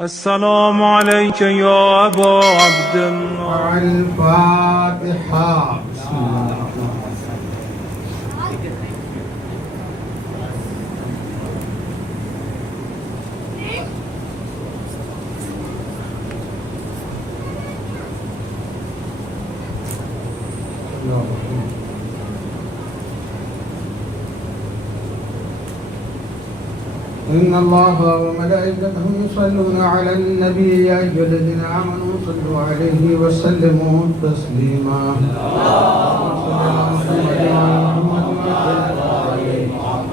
السلام عليك يا أبا عبد الله. الفاتحة. بسم الله الرحمن الرحيم. إن الله وملائكته يصلون على النبي يا أيها الذين آمنوا صلوا عليه وسلموا تسليما.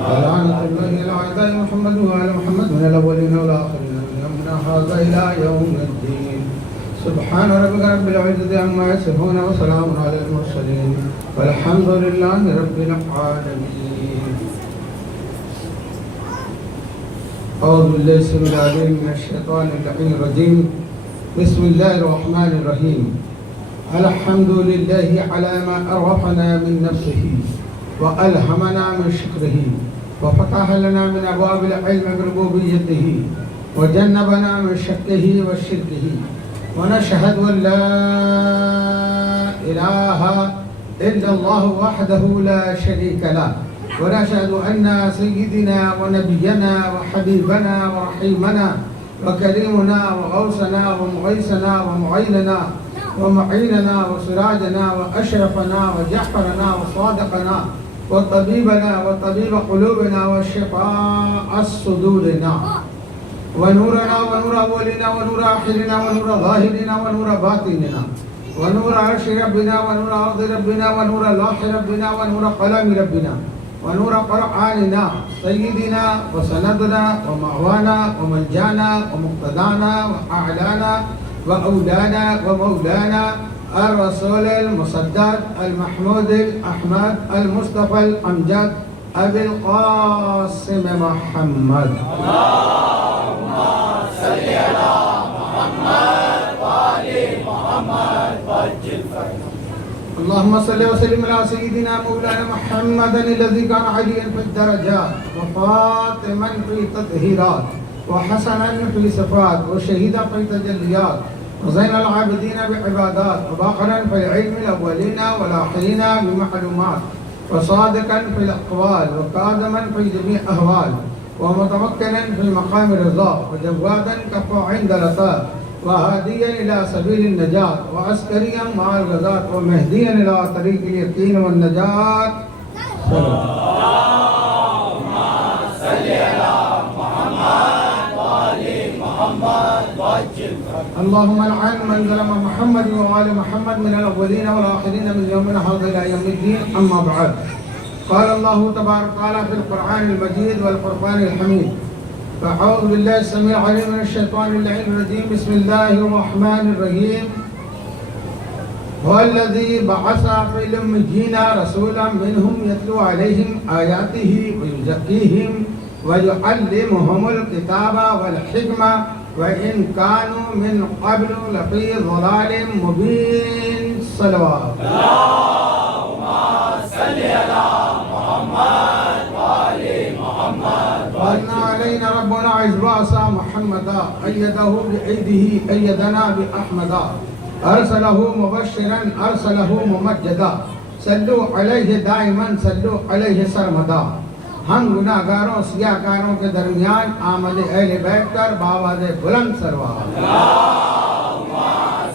ولعنة الله على أعداء محمد وعلى محمد من الأولين والآخرين من يومنا هذا إلى يوم الدين. سبحان ربك رب العزة عما يصفون وسلام على المرسلين والحمد لله رب العالمين. أعوذ بالله السميع العليم من الشيطان اللعين الرجيم. بسم الله الرحمن الرحيم. الحمد لله على ما عرفنا من نفسه وألهمنا من شكره وفتح لنا من أبواب العلم بربوبيته وجنبنا من شكه وشركه ونشهد أن لا إله إلا الله وحده لا شريك له ونشهد أن سيدنا ونبينا وحبيبنا ورحيمنا وكريمنا وغوثنا ومغيثنا ومعيننا ومعيننا وسراجنا وأشرفنا وجعفرنا وصادقنا وطبيبنا وطبيب قلوبنا وشفاء صدورنا ونورنا ونور أولنا ونور آخرنا ونور ظاهرنا ونور باطننا ونور عرش ربنا ونور أرض ربنا ونور لوح ربنا ونور قلم ربنا ونور قرآننا سيدنا وسندنا ومعوانا وملجانا ومقتدانا وأعلانا وأولانا ومولانا الرسول المصدق المحمود الأحمد المصطفى الأمجد أبي القاسم محمد. اللهم صل على محمد وآل محمد وعجل فرجهم. اللهم صل وسلم على سيدنا مولانا محمد الذي كان عليا في الدرجات وفاطما في التطهيرات وحسنا في صفات وشهيدا في تجليات وزين العابدين بعبادات وباقرا في العلم الأولين والآخرين بمعلومات وصادقا في الأقوال وكاظما في جميع أهوال ومتمكنا في مقام الرضا وجوادا كفوا عند لطاف وهاديا إلى سبيل النجاة وعسكريا مع الغزاة ومهديا إلى طريق اليقين والنجاة. اللهم صل على محمد وآل محمد وعجل. اللهم لعن من ظلم محمد وآل محمد من الأولين والآخرين من يومنا هذا إلى يوم الدين. أما بعد، قال الله تبارك وتعالى في القرآن المجيد والفرقان الحميد: فأعوذ بالله السميع العليم من الشيطان اللعين الرجيم. بسم الله الرحمن الرحيم. هو الذي بعث في الأميين رسولا منهم يتلو عليهم آياته ويزكيهم ويعلمهم الكتاب والحكمة وإن كانوا من قبل لفي ضلال مبين. صلوات. اللهم صل على محمد وآل محمد. وأن علينا ربنا عزباسا محمدا أيده بأيده أيدنا بأحمدا أرسله مبشرا أرسله ممجدا صلوا عليه دائما صلوا عليه سرمدا. ہم گناہگاروں سیاہکاروں کے درمیان آمد اہل بیت کر باواز بلند سروار. اللہم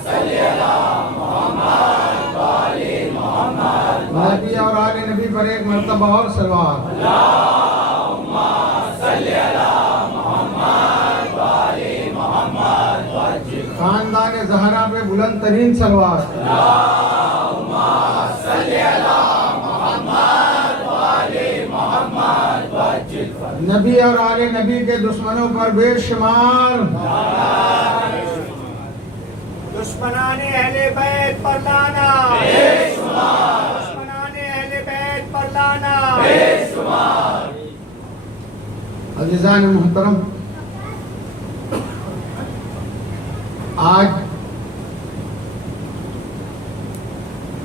صلی علی محمد وآل محمد. نبی اور آل نبی پر ایک مرتبہ اور سروار. اللہم صلی علی محمد وآل محمد. خاندان زہرا پہ بلند ترین سروار. اللہم صلی علی محمد وآل محمد. نبی اور آل نبی کے دشمنوں پر بے شمار دشمنان اہل بیت پر لانا بے شمار. دشمنان اہل بیت پر لانا بے شمار. عزیزان محترم، آج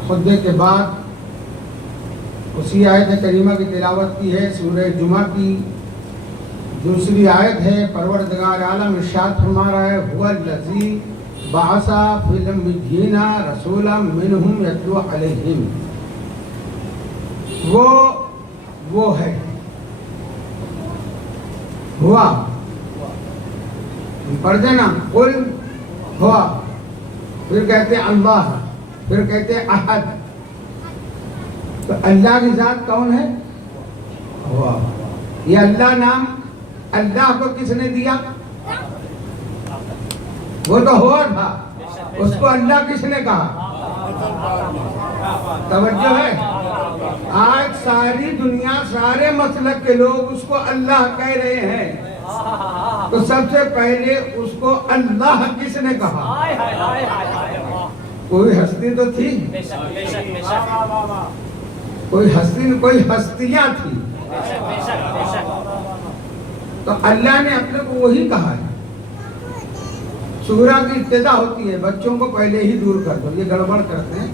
خطبے کے بعد اسی آیت کریمہ کی تلاوت کی ہے، سورہ جمعہ کی دوسری آیت ہے پروردگار عالم ارشاد فرما رہا ہے هو الذی بعث فی الامیین رسولا منہم یتلو علیہم، وہ ہے ہوا، پڑھ دینا قل ہوا، پھر کہتے اللہ، پھر کہتے احد، تو اللہ کی ذات کون ہے؟ ہوا۔ یہ اللہ نام اللہ کو کس نے دیا؟ وہ تو ہوا تھا، اس کو اللہ کس نے کہا؟ توجہ ہے؟ آج ساری دنیا سارے مسلک کے لوگ اس کو اللہ کہہ رہے ہیں، تو سب سے پہلے اس کو اللہ کس نے کہا؟ کوئی ہستی تو تھی، کوئی ہستیاں تھی، تو اللہ نے اپنے کو وہی کہا ہے۔ سورہ کی ابتدا ہوتی ہے بچوں کو پہلے ہی دور کر دو، یہ گڑبڑ کرتے ہیں۔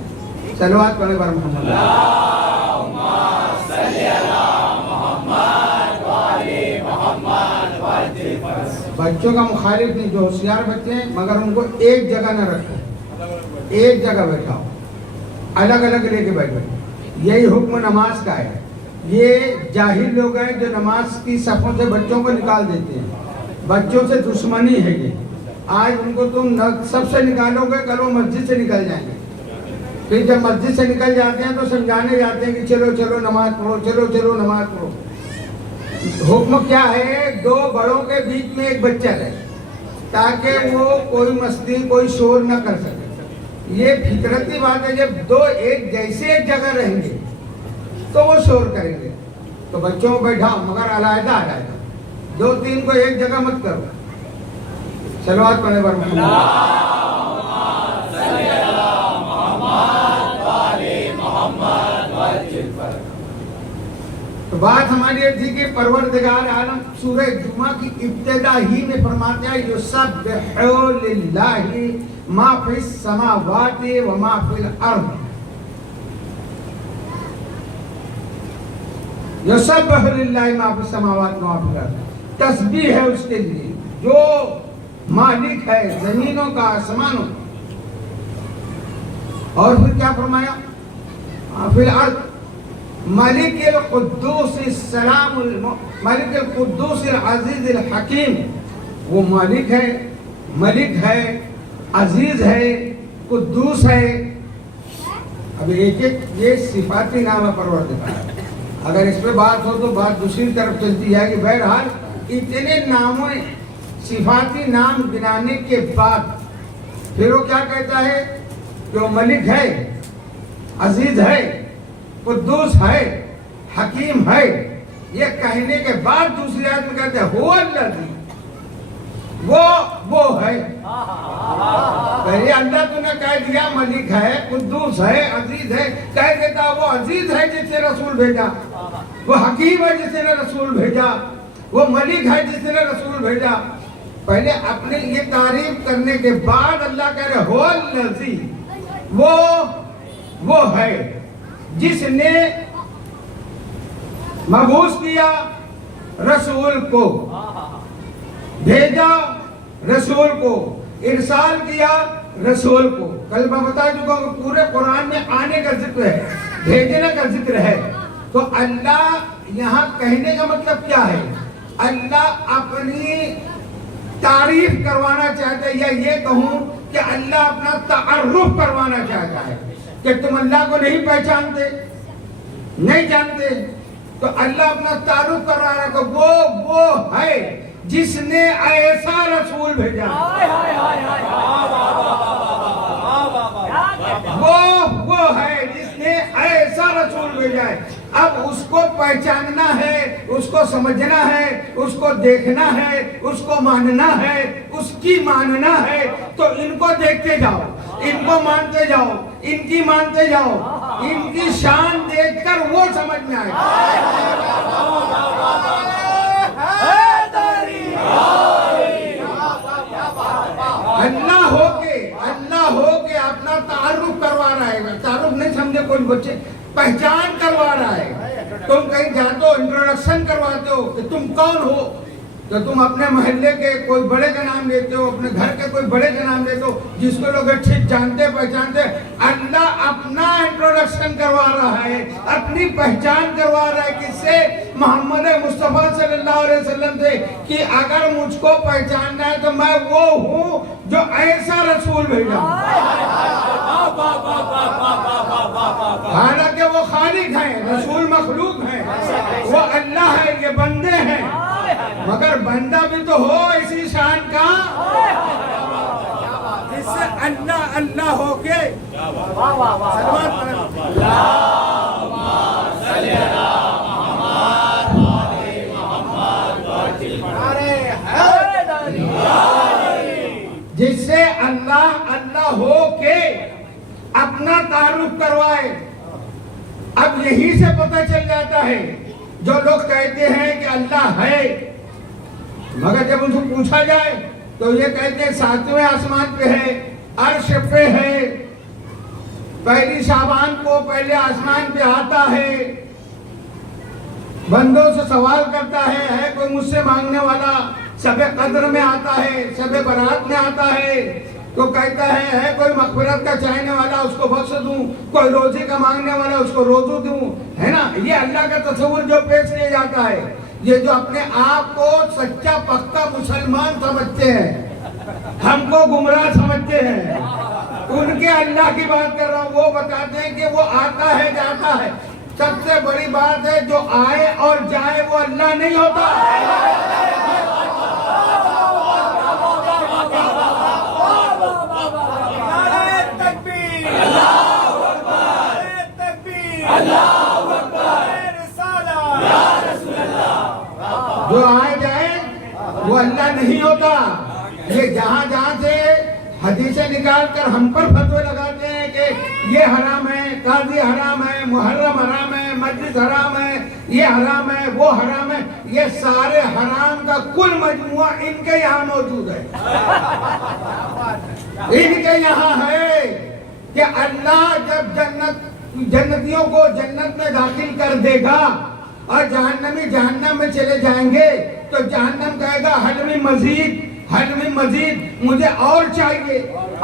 صلوات پڑھیں بر محمد، اللہم صلی علی محمد وعلی محمد وعجل۔ بچوں کا مخالف نہیں، جو ہوشیار بچے ہیں، مگر ان کو ایک جگہ نہ رکھو، ایک جگہ بیٹھاؤ، الگ الگ لے کے بیٹھو۔ یہی حکم نماز کا ہے۔ یہ جاہل لوگ ہیں جو نماز کی صفوں سے بچوں کو نکال دیتے ہیں، بچوں سے دشمنی ہے یہ۔ آج ان کو تم سب سے نکالو گے، کل وہ مسجد سے نکل جائیں گے، پھر جب مسجد سے نکل جاتے ہیں تو سمجھانے جاتے ہیں کہ چلو چلو نماز پڑھو، چلو چلو نماز پڑھو۔ حکم کیا ہے؟ دو بڑوں کے بیچ میں ایک بچہ رہے تاکہ وہ کوئی مستی کوئی شور نہ کر سکے۔ یہ فطرتی بات ہے، جب دو ایک جیسے ایک جگہ رہیں گے تو وہ شور کریں گے۔ تو بچوں کو بیٹھاؤ مگر علیحدہ علیحدہ، دو تین کو ایک جگہ مت کرو۔ صلوات پڑھیں بر محمد، تو بات ہماری یہ تھی کہ پروردگار عالم سورہ جمعہ کی ابتدا ہی میں فرماتے ہیں یسبح للہ ما فی السماوات و ما فی الارض، یسبح للہ ما فی السماوات و ما فی الارض، تسبیح ہے اس کے لیے جو مالک ہے زمینوں کا آسمانوں کا۔ اور پھر کیا فرمایا؟ فی الارض مالک القدوس السلام مالک القدوس العزیز الحکیم، وہ مالک ہے، ملک ہے، عزیز ہے، قدوس ہے۔ اب ایک ایک یہ صفاتی نام ہے پروردگار۔ اگر اس پہ بات ہو تو بات دوسری طرف چلتی ہے کہ بہرحال اتنے ناموں صفاتی نام گنانے کے بعد پھر وہ کیا کہتا ہے کہ وہ ملک ہے، عزیز ہے، قدوس ہے، حکیم ہے۔ یہ کہنے کے بعد دوسری آیت میں کہتے ہیں هو الذی، وہ ہے۔ پہلے اللہ تو نے کہہ دیا ملک ہے، قدوس ہے، عزیز ہے، کہہ دیتا وہ عزیز ہے جس نے رسول بھیجا، وہ حکیم ہے جس نے رسول بھیجا، وہ ملک ہے جس نے رسول بھیجا۔ پہلے اپنے یہ تعریف کرنے کے بعد اللہ کہہ رہے هو الذی، وہ ہے جس نے مبعوث کیا رسول کو، بھیجا رسول کو، ارسال کیا رسول کو۔ کل میں بتا چکا ہوں کہ پورے قرآن میں آنے کا ذکر ہے، بھیجنے کا ذکر ہے۔ تو اللہ یہاں کہنے کا مطلب کیا ہے؟ اللہ اپنی تعریف کروانا چاہتا ہے، یا یہ کہوں کہ اللہ اپنا تعارف کروانا چاہتا ہے کہ تم اللہ کو نہیں پہچانتے، نہیں جانتے، تو اللہ اپنا تعارف کر رہا ہے کہ وہ ہے جس نے ایسا رسول بھیجا، وہ ہے جس نے ایسا رسول بھیجا ہے۔ اب اس کو پہچاننا ہے، اس کو سمجھنا ہے، اس کو دیکھنا ہے، اس کو ماننا ہے، اس کی ماننا ہے، تو ان کو دیکھتے جاؤ، ان کو مانتے جاؤ، ان کی مانتے جاؤ، ان کی شان دیکھ کر وہ سمجھ میں آئے۔ اللہ ہو کے اپنا تعارف کروا رہا ہے، تعارف نہیں سمجھے کوئی بچے، پہچان کروا رہا ہے۔ تم کہیں جاتے ہو انٹروڈکشن کرواتے ہو کہ تم کون ہو، تو تم اپنے محلے کے کوئی بڑے کا نام لیتے ہو, اپنے گھر کے کوئی بڑے کا نام لیتے ہو جس کو لوگ اچھے جانتے پہچانتے. اللہ اپنا انٹروڈکشن کروا رہا ہے, اپنی پہچان کروا رہا ہے کس سے؟ محمد مصطفیٰ صلی اللہ علیہ وسلم سے, کہ اگر مجھ کو پہچاننا ہے تو میں وہ ہوں جو ایسا رسول بھیجا. حالانکہ وہ خالق ہیں, رسول مخلوق ہیں, وہ اللہ ہے, یہ بندے ہیں, مگر بندہ بھی تو ہو اسی شان کا جس سے اللہ اللہ ہو کے جس سے اللہ اللہ ہو کے اپنا تعارف کروائے. اب یہی سے پتہ چل جاتا ہے جو لوگ کہتے ہیں کہ اللہ ہے, مگر جب ان سے پوچھا جائے تو یہ کہتے ہیں 7ویں آسمان پہ ہے, عرش پہ ہے, پہلی شعبان کو پہلے آسمان پہ آتا ہے, بندوں سے سوال کرتا ہے کوئی مجھ سے مانگنے والا, شب قدر میں آتا ہے, شب برات میں آتا ہے, تو کہتا ہے کوئی مغفرت کا چاہنے والا اس کو بخش دوں, کوئی روزی کا مانگنے والا اس کو روزو دوں, ہے نا. یہ اللہ کا تصور جو پیش کیا جاتا ہے, یہ جو اپنے آپ کو سچا پکا مسلمان سمجھتے ہیں, ہم کو گمراہ سمجھتے ہیں, ان کے اللہ کی بات کر رہا ہوں. وہ بتاتے ہیں کہ وہ آتا ہے جاتا ہے. سب سے بڑی بات ہے جو آئے اور جائے وہ اللہ نہیں ہوتا. جو آئے جائے وہ اللہ نہیں ہوتا. یہ جہاں جہاں سے حدیثیں نکال کر ہم پر فتوے لگاتے ہیں کہ یہ حرام ہے, قاضی حرام ہے, محرم حرام ہے, مجلس حرام ہے, یہ حرام ہے, وہ حرام ہے, یہ سارے حرام کا کل مجموعہ ان کے یہاں موجود ہے. ان کے یہاں ہے کہ اللہ جب جنتیوں کو جنت میں داخل کر دے گا اور جہنمی جہنم میں چلے جائیں گے تو جہنم کہے گا حل میں مزید, حل میں مزید, مجھے اور چاہیے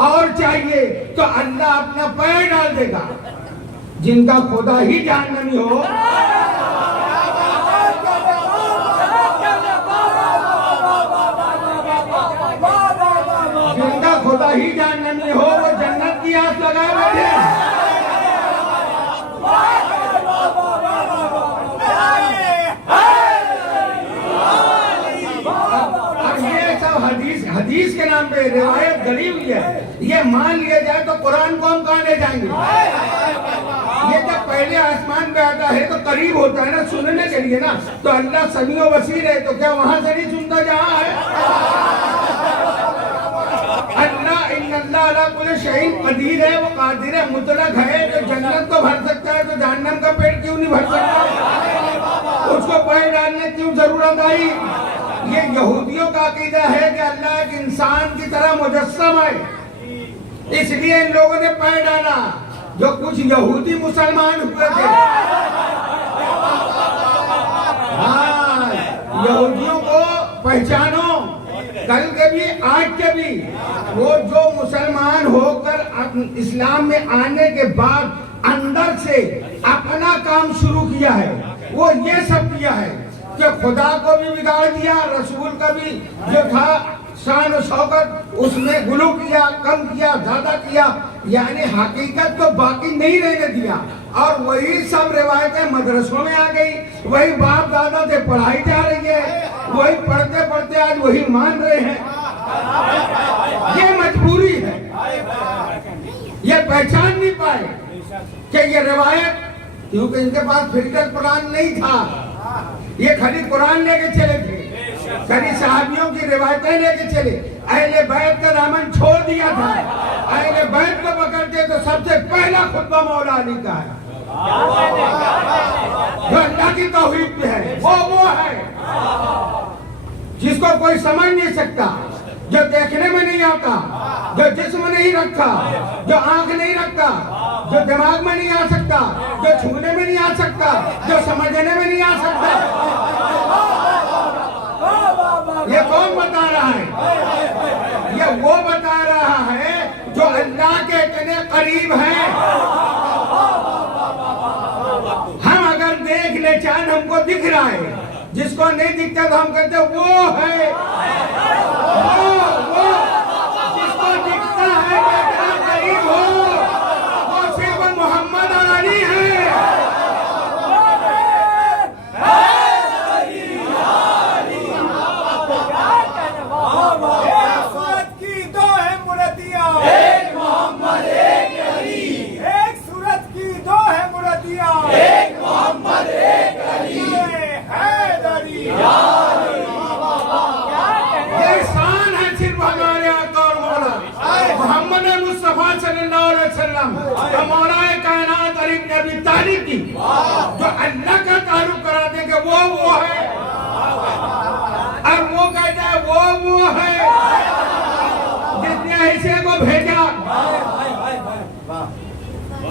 اور چاہیے. تو اللہ اپنا پیر ڈال دے گا. جن کا خدا ہی جہنمی ہو, جن کا خدا ہی جہنمی ہو, وہ جنت کی آس لگائے بیٹھے. حدیث کے نام پہ روایت گڑی ہوئی ہے, یہ مان لیا جائے تو قرآن کو ہم کہاں لے جائیں گے. یہ جب پہلے آسمان پہ آتا ہے تو قریب ہوتا ہے نا سننے کے لیے نا, تو اللہ سمیع و بصیر ہے, تو کیا وہاں سے نہیں سنتا جہاں ہے؟ اللہ ان اللہ علی کل شیء قدیر ہے, وہ قادر ہے, مطلق ہے. جو جنت کو بھر سکتا ہے تو جہنم کا پیٹ کیوں نہیں بھر سکتا؟ اس کو پیر ڈالنے کیوں ضرورت آئی؟ یہ یہودیوں کا عقیدہ ہے کہ اللہ ایک انسان کی طرح مجسم ہے, اس لیے ان لوگوں نے پیر ڈالا. جو کچھ یہودی مسلمان ہوئے تھے, ہاں یہودیوں کو پہچانو, کل کے بھی آج کے بھی. وہ جو مسلمان ہو کر اسلام میں آنے کے بعد اندر سے اپنا کام شروع کیا ہے, وہ یہ سب کیا ہے کہ خدا کو بھی بگاڑ دیا, رسول کا بھی جو تھا شان و شوکت اس میں غلو کیا, کم کیا, زیادہ کیا, یعنی حقیقت تو باقی نہیں رہنے دیا. اور وہی سب روایتیں مدرسوں میں آ گئی, وہی باپ دادا سے پڑھائی جا رہی ہے, وہی پڑھتے پڑھتے آج وہی مان رہے ہیں. یہ مجبوری ہے, یہ پہچان نہیں پائے کہ یہ روایت, کیونکہ ان کے پاس فلٹر قرآن نہیں تھا, یہ خالی قرآن لے کے چلے تھے, خالی صحابیوں کی روایتیں لے کے چلے. اہل بیت کا دامن چھوڑ دیا تھا. اہل بیت کو پکڑتے تو سب سے پہلا خطبہ مولا علی کا ہے, جو اللہ کی توحید پہ ہے. وہ ہے جس کو کوئی سمجھ نہیں سکتا, جو دیکھنے میں نہیں آتا, جو جسم نہیں رکھتا, جو آنکھ نہیں رکھتا, جو دماغ میں نہیں آ سکتا, جو چھونے میں نہیں آ سکتا, جو سمجھنے میں نہیں آ سکتا. بتا رہا ہے، یہ وہ بتا رہا ہے جو اللہ کے اتنے قریب ہیں. ہم اگر دیکھ لے چاند ہم کو دکھ رہا ہے، جس کو نہیں دکھتا تو ہم کہتے وہ ہے، وہ جس کو دکھتا ہے کہ اتنا قریب ہو، وہ صرف محمد اور علی ہے. سورت کی دو ہے مردیاں، ایک محمد ایک علی. ایک سورت کی دو ہے مردیاں، ایک محمد ایک علی. حیدری یہ شان ہے صرف ہمارے آقا اور مولا محمد مصطفیٰ صلی اللہ علیہ وسلم کا، مولا کائنات علی بن ابی طالب کی، جو اللہ کا تعلق کراتے ہیں کہ وہ ہے، اور وہ کہتے ہیں وہ ہے جس نے ایسے کو بھیجا.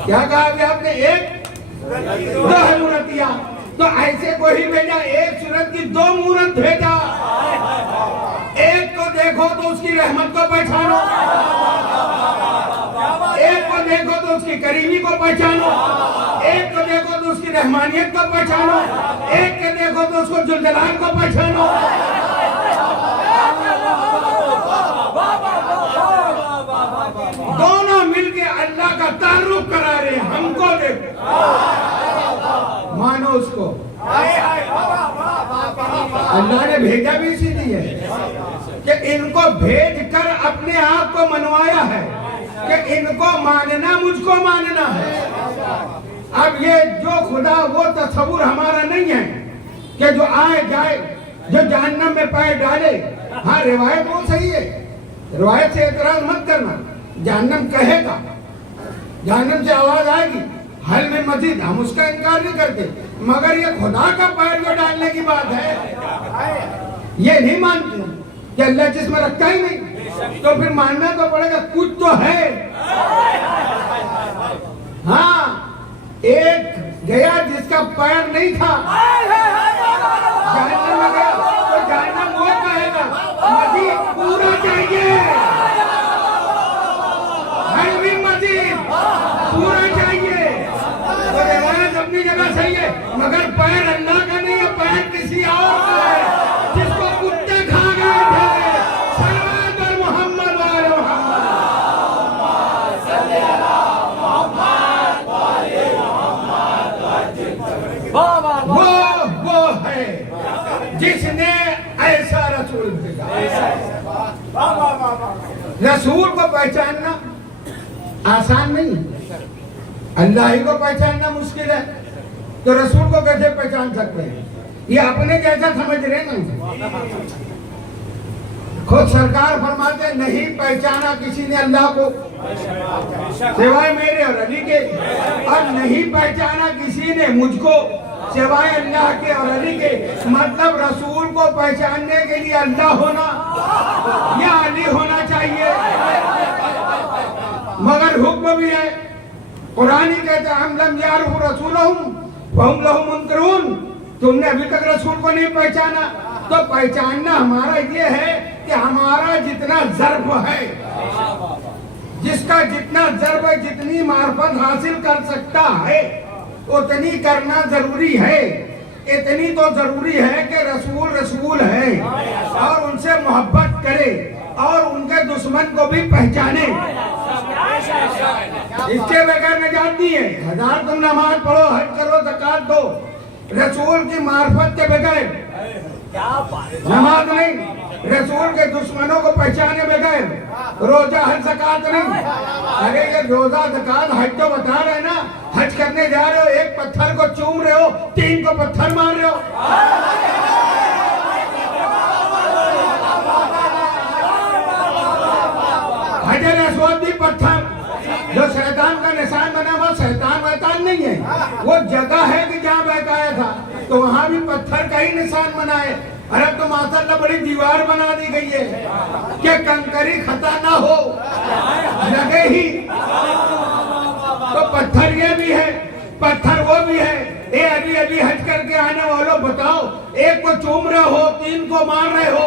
کیا کہا ابھی آپ نے؟ ایک دو ہے مورتیاں، تو ایسے کو ہی بھیجا، ایک صورت کی دو مورت بھیجا. ایک کو دیکھو تو اس کی رحمت کو پہچانو، ایک کو دیکھو تو اس کی قریبی کو پہچانو، ایک کو دیکھو تو اس کی رحمانیت کو پہچانو، ایک کو دیکھو تو اس کو جلجلال کو پہچانو. دونوں مل کے اللہ کا تعارف کرا رہے ہیں. ہم کو دیکھو، مانو اس کو. اللہ نے بھیجا بھی اسی لیے کہ ان کو بھیج کر اپنے آپ کو منوایا ہے کہ ان کو ماننا مجھ کو ماننا ہے. اب یہ جو خدا وہ تصور ہمارا نہیں ہے کہ جو آئے جائے، جو جہنم میں پیر ڈالے. ہاں روایت وہ صحیح ہے، روایت سے اعتراض مت کرنا. جہنم کہے گا، جہنم سے آواز آئے گی حل میں مزید، ہم اس کا انکار نہیں کرتے، مگر یہ خدا کا پیر جو ڈالنے کی بات ہے یہ نہیں مانتے کہ اللہ جسم رکھتا ہی نہیں. تو پھر ماننا تو پڑے گا کچھ تو ہے. ہاں ایک گیا جس کا پیر نہیں تھا جہنم میں گیا، تو جہنم وہ کہے گا مزید پورا چاہیے، حل میں مزید پورا چاہیے. تو روایت اپنی جگہ صحیح ہے، مگر پیر اللہ کا نہیں ہے، پیر کسی اور کا ہے جس کو کتے کھا گئے تھے. صلوات پر محمد وآل محمد. وہ ہے جس نے ایسا رسول بھیجا. رسول کو پہچاننا آسان نہیں، اللہ ہی کو پہچاننا مشکل ہے، تو رسول کو کیسے پہچان سکتے ہیں؟ یہ اپنے کیسا سمجھ رہے نا. خود سرکار فرماتے نہیں پہچانا کسی نے اللہ کو سوائے میرے اور علی کے، اور نہیں پہچانا کسی نے مجھ کو سوائے اللہ کے اور علی کے. مطلب رسول کو پہچاننے کے لیے اللہ ہونا یا علی ہونا چاہیے. مگر حکم بھی ہے، قرآن ہی کہتا ہے ہم لم یعرفوا رسولہم فہم لہ منکرون. تم نے ابھی تک رسول کو نہیں پہچانا، تو پہچاننا ہمارا یہ ہے کہ ہمارا جتنا ضرب ہے، جس کا جتنا ضرب ہے، جتنی معرفت حاصل کر سکتا ہے اتنی کرنا ضروری ہے. اتنی تو ضروری ہے کہ رسول رسول ہے اور ان سے محبت کرے اور ان کے دشمن کو بھی پہچانے. اس کے بغیر نجات نہیں ہے. ہزار تم نماز پڑھو، حج کرو، زکات دو، رسول کی معرفت کے بغیر نماز نہیں. رسول کے دشمنوں کو پہچانے بغیر روزہ حج زکات نہیں. ارے یہ روزہ زکات حج تو بتا رہے نا، حج کرنے جا رہے ہو، ایک پتھر کو چوم رہے ہو، 3 کو پتھر مار رہے ہو. حجر اسود بھی پتھر جو شیطان کا نشان بنا، وہ شیطان ویطان نہیں ہے، وہ جگہ ہے کہ جہاں بہکایا تھا، تو وہاں بھی پتھر کا ہی نشان بنا ہے. ارے تو ماشاءاللہ بڑی دیوار بنا دی گئی ہے کہ کنکری خطا نہ ہو لگے ہی. تو پتھر یہ بھی ہے، پتھر وہ بھی ہے. اے ابھی حج کر کے آنے والوں بتاؤ، ایک کو چوم رہے ہو، 3 کو مار رہے ہو.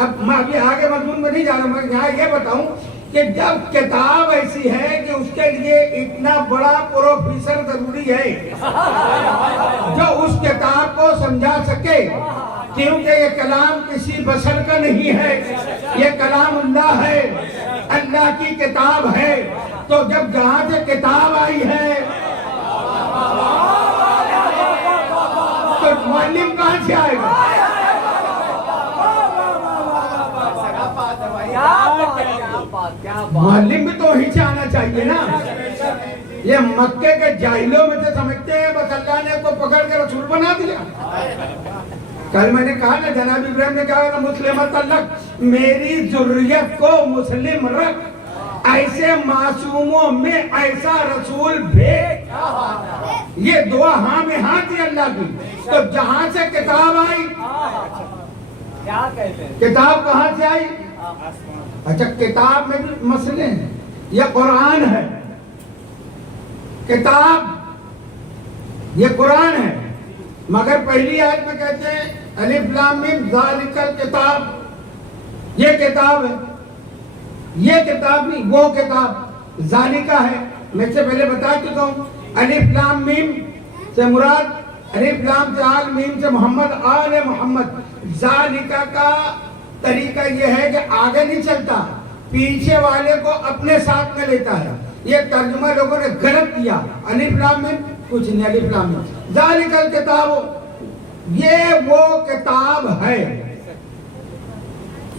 اب میں ابھی آگے مضمون میں نہیں جا رہا ہوں، میں یہاں یہ بتاؤں کہ جب کتاب ایسی ہے کہ اس کے لیے اتنا بڑا پروفیسر ضروری ہے جو اس کتاب کو سمجھا سکے، کیونکہ یہ کلام کسی بشر کا نہیں ہے، یہ کلام اللہ ہے، اللہ کی کتاب ہے۔ تو جب جہاں سے کتاب آئی ہے تو معلم کہاں سے آئے گا؟ معلم بھی تو وہیں سے آنا چاہیے نا۔ یہ مکے کے جاہلوں میں سے سمجھتے ہیں بس اللہ نے کو پکڑ کے رسول بنا دیا۔ کل میں نے کہا نا، جناب ابراہیم نے کہا نا مسلمت اللہ، میری ذریت کو مسلم رکھ، ایسے معصوموں میں ایسا رسول بھیج۔ یہ دعا ہاں میں ہاں تھی اللہ کی۔ تو جہاں سے کتاب آئی، کتاب کہاں سے آئی؟ اچھا، کتاب میں بھی مسئلے ہیں۔ یہ قرآن ہے، کتاب یہ قرآن ہے، مگر پہلی آیت میں کہتے ہیں الف لام میم ذالک الکتاب، یہ کتاب ہے، یہ کتاب نہیں، وہ کتاب ذالکہ ہے۔ میں سے پہلے بتا چکا ہوں، الف لام میم سے مراد الف لام سے آل، میم سے محمد، آل محمد۔ ذالکہ کا طریقہ یہ ہے کہ آگے نہیں چلتا، پیچھے والے کو اپنے ساتھ میں لیتا ہے۔ یہ ترجمہ لوگوں نے غلط کیا، الف لام میم کچھ نہیں، الف لام میم ذالک الکتاب، یہ وہ کتاب ہے۔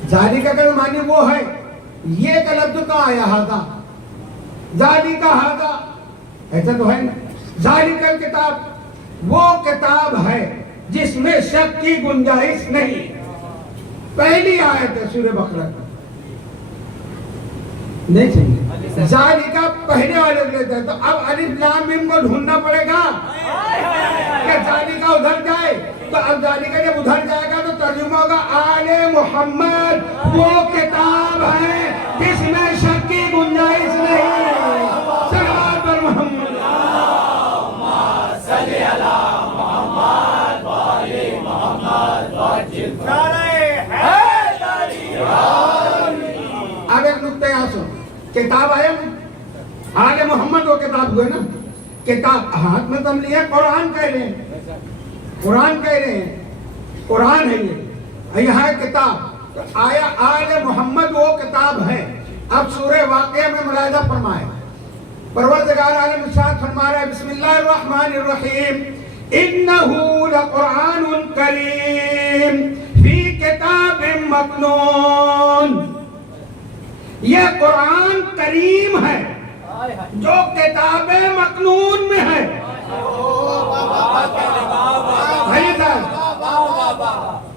ذالکہ کا معنی وہ ہے، یہ کا لفظ کہاں آیا؟ ہاذا، ذالکہ ہاذا، ایسا تو ہے نا۔ ذالک الکتاب وہ کتاب ہے جس میں شک کی گنجائش نہیں۔ پہلی آیت ہے سورہ بقرہ کی، نہیں چاہیے ذالکہ پہلے والے لیتے ہیں۔ تو اب الف لام میم کو ڈھونڈنا پڑے گا کہ ذالکہ ادھر جائے، تو اب ذالکہ جب ادھر جائے گا تو ترجمہ ہوگا آل محمد وہ کتاب ہے جس میں شک کی گنجائش نہیں۔ صلوات پر محمد، صلی علی محمد وآل محمد وعجل۔ اب ایک نکتہ یہاں سن، کتاب آیا آل محمد وہ کتاب ہوئے نا، کتاب ہاتھ میں تم لیے، قرآن کہہ رہے ہیں، قرآن کہہ رہے ہیں، قرآن ہے یہ، یہاں ہے کتاب۔ تو آیا آل محمد وہ کتاب ہے۔ اب سورہ واقعہ میں ملاحظہ فرمائے، پروردگار عالم ارشاد فرما رہا ہے بسم اللہ الرحمن الرحیم، انہ لقرآن کریم فی کتاب مکنون۔ یہ قرآن کریم ہے جو کتاب مکنون میں ہے۔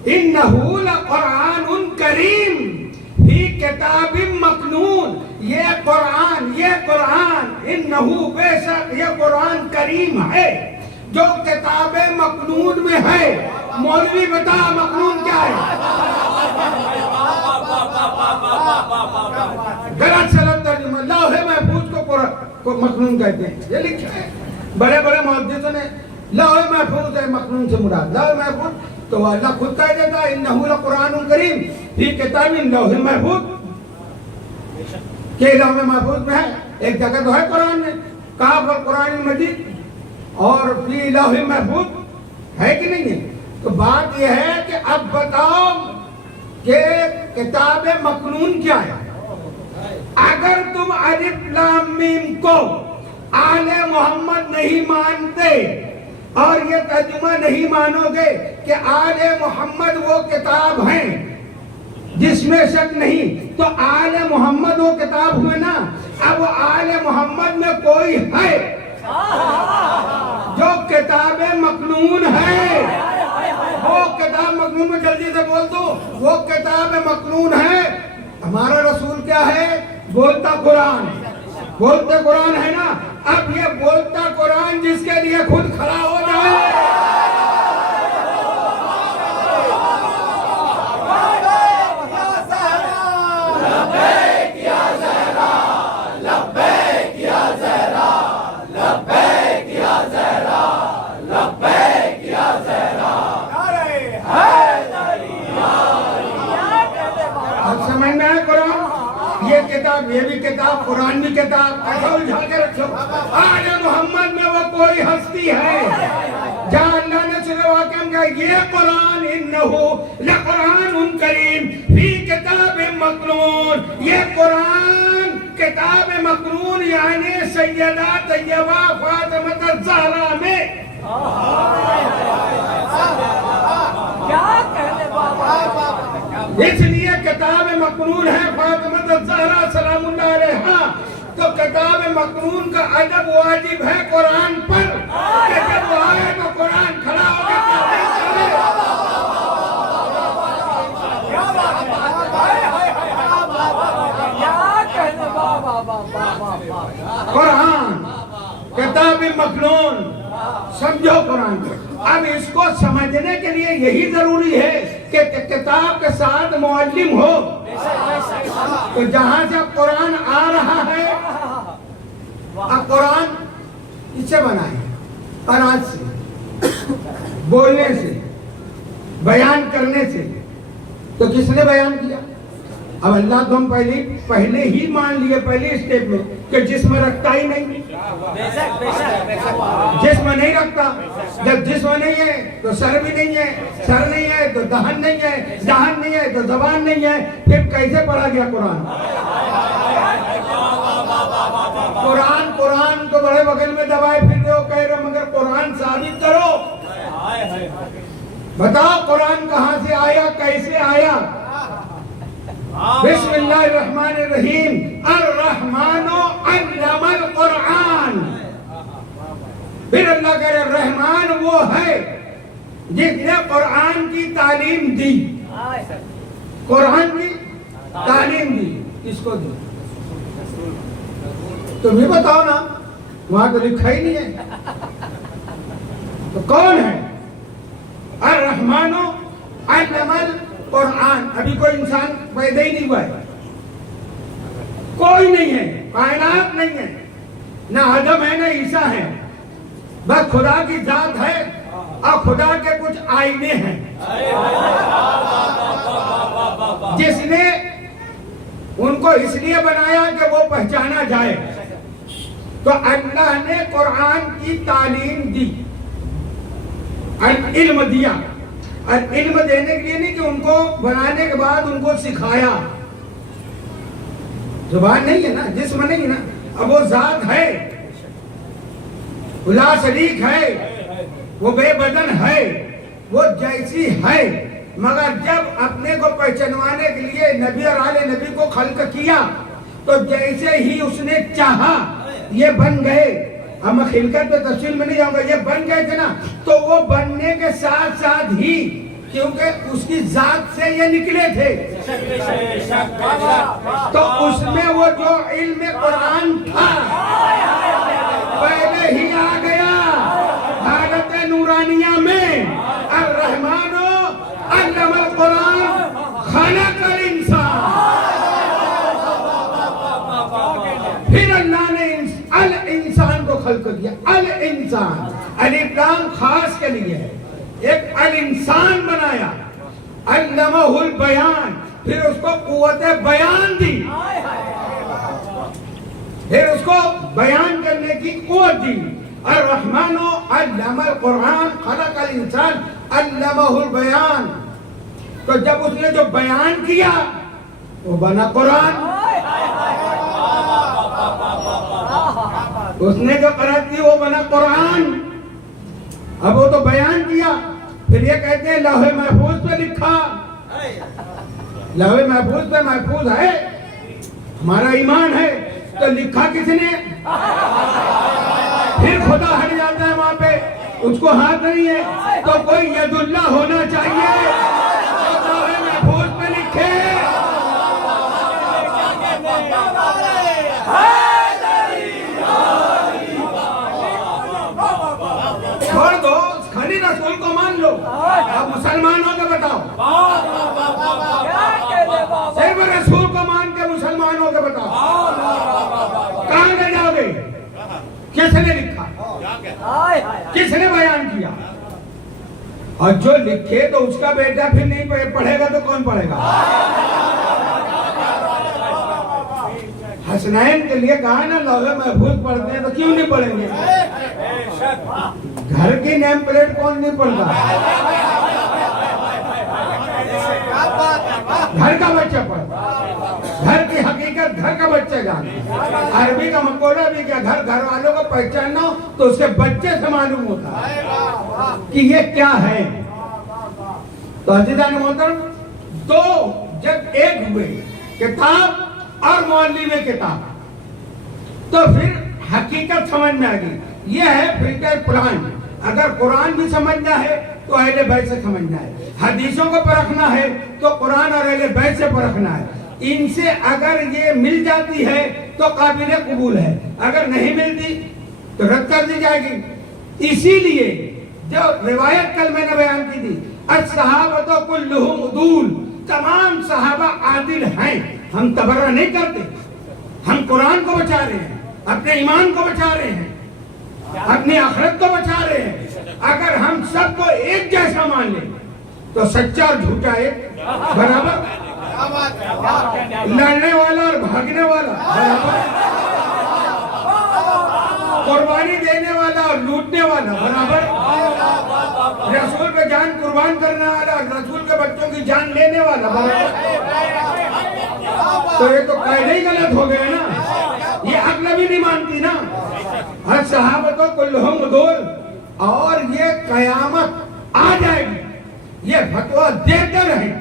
انہ لقرآن کریم فی کتاب مکنون، یہ قرآن انہ بے شک یہ قرآن کریم ہے جو کتاب مکنون میں ہے۔ مولوی بتا مکنون کیا ہے؟ غلط سلط ترجمہ، لوح محفوظ کو مکنون کہتے ہیں، یہ لکھا ہے بڑے بڑے محدثوں نے، لوح محفوظ ہے مکنون سے مراد، لوح محفوظ تو اللہ خود کہہ دیتا ہے انہ لقرآن کریم فی کتاب لوح محفوظ، کہ لوح محفوظ میں ہے۔ ایک جگہ تو ہے قرآن میں کاف القرآن مجید، اور فی لوح محفوظ ہے کہ نہیں ہے؟ تو بات یہ ہے کہ اب بتاؤ کہ کتاب مکنون کیا ہے؟ اگر تم الف لام میم کو آل محمد نہیں مانتے اور یہ ترجمہ نہیں مانو گے کہ آل محمد وہ کتاب ہیں جس میں شک نہیں، تو آل محمد وہ کتاب ہوئے نا۔ اب آل محمد میں کوئی ہے جو کتاب مکنون ہے، وہ کتاب مکنون میں جلدی سے بول دو، وہ کتاب مکنون ہے۔ ہمارا رسول کیا ہے؟ بولتا قرآن، بولتے قرآن ہے نا۔ اب یہ بولتا قرآن جس کے لیے خود کھڑا ہو جائے، کتاب یہ بھی کتاب قرآن بھی کتاب ایسا الجھا کے رکھو آل محمد میں وہ کوئی ہستی ہے جہاں اللہ نے سورہ واقعہ میں کہا یہ قرآن انہو لقرآن کریم فی کتاب مکنون یہ قرآن کتاب مکنون یعنی سیدہ طیبہ فاطمہ الزہرا میں اس لیے کتاب مکنون ہے فاطمہ الزہرا سلام اللہ علیہا تو کتاب مکنون کا ادب واجب ہے قرآن پر کہ جب وہ آئے تو قرآن کھڑا ہو قرآن کتاب مکنون سمجھو قرآن کو اب اس کو سمجھنے کے لیے یہی ضروری ہے کہ کتاب کے ساتھ معلم ہو تو جہاں سے قرآن آ رہا ہے اب قرآن اس سے بنا ہے قرآن سے بولنے سے بیان کرنے سے تو کس نے بیان کیا اب اللہ تو ہم پہلے ہی مان لیے پہلے اسٹیپ میں کہ جسم رکھتا ہی نہیں جسم نہیں رکھتا جب جسم نہیں ہے تو سر بھی نہیں ہے سر نہیں ہے تو دہن نہیں ہے دہن نہیں ہے تو زبان نہیں ہے پھر کیسے پڑھا گیا قرآن قرآن تو بڑے بغل میں دبائے پھر رہے ہو کہہ رہے ہو مگر قرآن ثابت کرو بتاؤ قرآن کہاں سے آیا کیسے آیا بسم اللہ الرحمن الرحیم الرحمن علم القرآن پھر اللہ کہہ رہے رحمان وہ ہے جس نے قرآن کی تعلیم دی قرآن کی تعلیم دی کس کو دی تم ہی بتاؤ نا وہاں تو لکھا ہی نہیں ہے تو کون ہے الرحمن علم القرآن ابھی کوئی انسان پیدا ہی نہیں ہوا ہے کوئی نہیں ہے کائنات نہیں ہے نہ آدم ہے نہ عیسیٰ ہے بس خدا کی ذات ہے اور خدا کے کچھ آئینے ہیں جس نے ان کو اس لیے بنایا کہ وہ پہچانا جائے تو اللہ نے قرآن کی تعلیم دی علم دیا اور علم دینے کے لیے نہیں کہ ان کو بنانے کے بعد ان کو سکھایا زبان نہیں ہے نا جسم نہیں ہے نا اب وہ ذات ہے لا شریک ہے وہ بے بدن ہے وہ جیسی ہے مگر جب اپنے کو پہچانوانے کے لیے نبی اور آل نبی کو خلق کیا تو جیسے ہی اس نے چاہا یہ بن گئے اب میں خلقت پہ تفصیل میں نہیں جاؤں گا یہ بن گئے تھے نا تو وہ بننے کے ساتھ ساتھ ہی کیونکہ اس کی ذات سے یہ نکلے تھے تو اس میں وہ جو علم قرآن تھا پہلے ہی آ گیا حالت نورانیہ میں الرحمن علم القرآن خلق الانسان پھر اللہ نے الانسان کو خلق کیا الانسان الف لام خاص کے لیے ہے ایک الانسان بنایا علمہ البیان پھر اس کو قوت بیان دی پھر اس کو بیان کرنے کی قوت دی الرحمن علم القرآن خلق الانسان علمہ البیان تو جب اس نے جو بیان کیا وہ بنا قرآن اس نے جو قرآن کی وہ بنا قرآن اب وہ تو بیان کیا پھر یہ کہتے ہیں لوح محفوظ پہ لکھا لوح محفوظ پہ محفوظ ہے ہمارا ایمان ہے تو لکھا کس نے پھر خدا ہٹ جاتا ہے وہاں پہ اس کو ہاتھ نہیں ہے تو کوئی ید اللہ ہونا چاہیے لوح محفوظ پہ لکھے چھوڑ دو خالی رسول کو مان لو اب مسلمان ہو کے بتاؤ صرف رسول کو مان کے مسلمان ہو کے بتاؤ کہاں لے جاؤ گے کس نے لکھا کس نے بیان کیا اور جو لکھے تو اس کا بیٹا پھر نہیں پڑھے گا تو کون پڑھے گا حسنین کے لیے کہا نا لوح محفوظ پڑھتے ہیں تو کیوں نہیں پڑھیں گے؟ گھر کی نیم پلیٹ کون نہیں پڑھتا؟ گھر کا بچہ پڑھتا، گھر کی حقیقت گھر کا بچہ جانتا۔ عربی کا مقولہ بھی کیا، گھر والوں کو پہچاننا ہو تو اس کے بچے سے معلوم ہوتا ہے کہ یہ کیا ہے۔ تو عزیزان محترم، دو جب ایک ہوئے کتاب اور مولوی میں کتاب، تو پھر حقیقت سمجھ میں آ گئی۔ یہ ہے فلٹر پلان۔ اگر قرآن بھی سمجھنا ہے تو اہل بیت سے سمجھنا ہے، حدیثوں کو پرکھنا ہے تو قرآن اور اہل بیت سے پرکھنا ہے۔ ان سے اگر یہ مل جاتی ہے تو قابل قبول ہے، اگر نہیں ملتی تو رد کر دی جائے گی۔ اسی لیے جو روایت کل میں نے بیان کی تھی، الصحابۃ کلھم عدول، تمام صحابہ عادل ہیں۔ ہم تبرہ نہیں کرتے، ہم قرآن کو بچا رہے ہیں، اپنے ایمان کو بچا رہے ہیں، اپنی آخرت کو بچا رہے ہیں۔ اگر ہم سب کو ایک جیسا مان لیں تو سچا اور جھوٹا ایک برابر، لڑنے والا اور بھاگنے والا برابر، قربانی دینے والا اور لوٹنے والا برابر، رسول پہ جان قربان کرنے والا اور رسول کے بچوں کی جان لینے والا برابر۔ تو یہ تو قاعدہ ہی غلط ہو گیا نا، یہ عقل بھی نہیں مانتی نا۔ ہر صحابہ کلھم عدول، اور یہ قیامت آ جائے گی یہ فتویٰ دیتے رہیں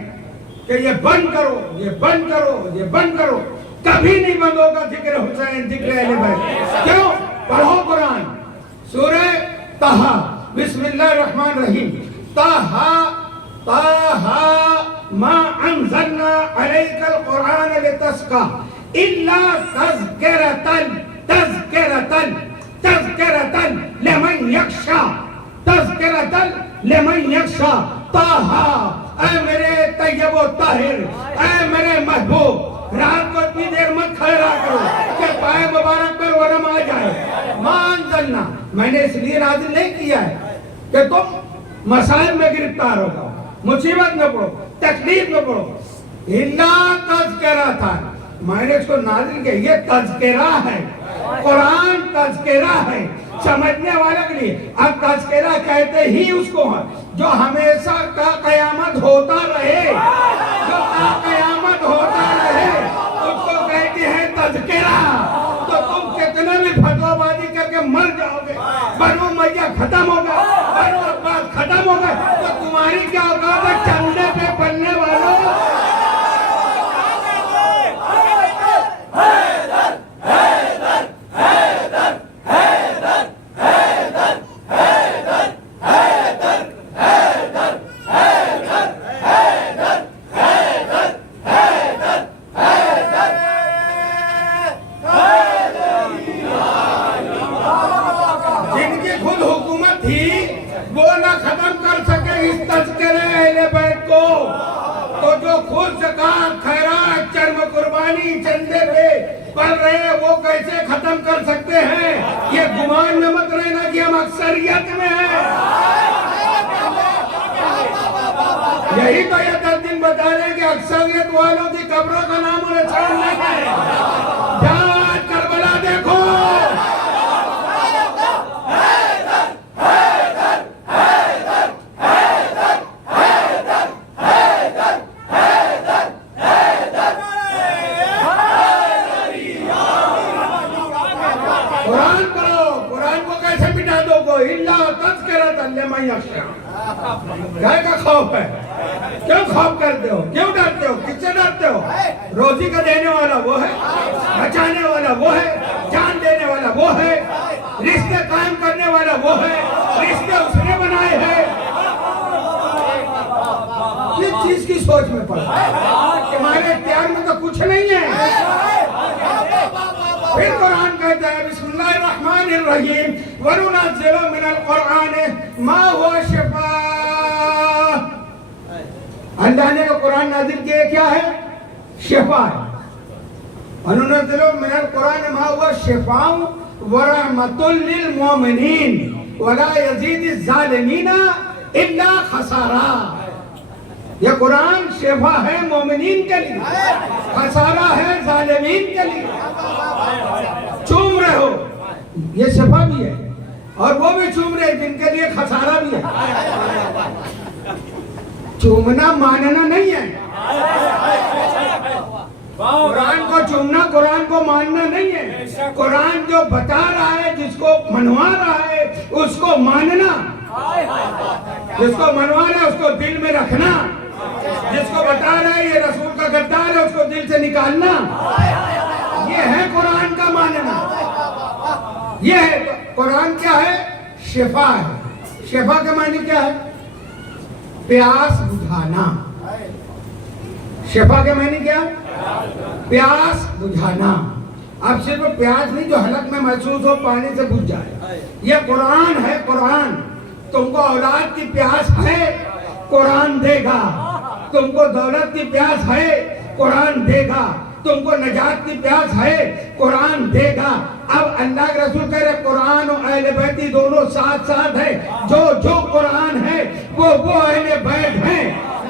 کہ یہ بند کرو، یہ بند کرو، یہ بند کرو، کبھی نہیں بند ہوگا ذکر حسین، ذکر اہل بیت۔ کیوں؟ پڑھو قرآن، سورہ طٰہٰ، بسم اللہ الرحمن الرحیم، طٰہٰ طٰہٰ ما انزلنا علیک القرآن لتشقیٰ الا تذکرۃ تذکرۃ تذکرۃ لمن یخشیٰ، تذکرۃ لمن یخشیٰ۔ طٰہٰ، اے میرے طیب و طاہر، اے میرے محبوب، رات کو اتنی دیر مت کھڑے رہا کرو کہ پائے مبارک پر ورم آ جائے۔ ما انزلنا، میں نے اس لیے نازل نہیں کیا ہے کہ تم مسائل میں گرفتار ہو جاؤ، مصیبت میں پڑو، تکلیف میں پڑو۔ الا تذکرۃ، میں نے اس کو نازل کیا، یہ تذکرہ ہے، قرآن تذکرہ ہے سمجھنے والا کے لیے۔ اب تذکرہ کہتے ہی اس کو ہے جو ہمیشہ تا قیامت ہوتا رہے، جو تا قیامت ہوتا رہے اس کو کہتے ہیں تذکرہ۔ تو تم کتنے بھی فتویٰ بازی کر کے مر جاؤ گے، بنو امیہ ختم ہوگا، بنو عباس ختم ہوگا، تو تمہاری کیا اوقات ہے چندے پہ پلنے والوں؟ چندے پہ پڑھ رہے ہیں وہ کیسے ختم کر سکتے ہیں؟ یہ گمان میں مت رہنا کہ ہم اکثریت میں ہیں۔ یہی تو یہ 10 دن بتا رہے ہیں کہ اکثریت والوں کی قبروں کا نام و نشان نہیں ہے۔ جاؤ آج کربلا دیکھو، گھر کا خوف ہے۔ کیوں خوف کرتے ہو؟ کیوں ڈرتے ہو؟ کس سے ڈرتے ہو؟ روزی کا دینے والا وہ ہے، بچانے والا وہ ہے، جان دینے والا وہ ہے، رشتے قائم کرنے والا وہ ہے، رشتے اس نے بنائے ہیں۔ کس چیز کی سوچ میں پڑا؟ تمہارے اختیار میں تو کچھ نہیں ہے۔ پھر قرآن کہتا ہے بسم اللہ الرحمن الرحیم وَنُنَزِّلُ مِنَ الْقُرْآنِ مَا هُوَ شِفَاءٌ۔ اللہ نے جو قرآن نازل کیا کیا ہے؟ شفا ہے۔ وَنُنَزِّلُ مِنَ الْقُرْآنِ مَا هُوَ شِفَاءٌ وَرَحْمَةٌ لِّلْمُؤْمِنِينَ وَلَا يَزِيدُ الظَّالِمِينَ إِلَّا خَسَارًا۔ یہ قرآن شفا ہے مومنین کے لیے، خسارہ ہے ظالمین کے لیے۔ چوم رہے ہو، یہ شفا بھی ہے، اور وہ بھی چوم رہے جن کے لیے خسارہ بھی ہے۔ چومنا ماننا نہیں ہے، قرآن کو چومنا قرآن کو ماننا نہیں ہے۔ قرآن جو بتا رہا ہے، جس کو منوا رہا ہے، اس کو ماننا، جس کو منوا رہا ہے اس کو دل میں رکھنا، جس کو بتا رہا ہے یہ رسول کا غدار ہے اس کو دل سے نکالنا، یہ ہے قرآن کا ماننا۔ یہ ہے قرآن کیا ہے؟ شفا ہے۔ شفا کا معنی کیا ہے؟ پیاس بجھانا۔ شفا کے معنی کیا؟ پیاس بجھانا۔ اب صرف پیاس نہیں جو حلق میں محسوس ہو، پانی سے بجھ جائے۔ یہ قرآن ہے، قرآن۔ تم کو اولاد کی پیاس ہے، قرآن دے گا۔ تم کو دولت کی پیاس ہے، قرآن دے گا۔ تم کو نجات کی پیاس ہے، قرآن دے گا۔ اب اللہ کے رسول کہہ رہے قرآن اور اہل بیت دونوں ساتھ ساتھ ہے۔ جو قرآن ہے وہ اہل بیت ہے،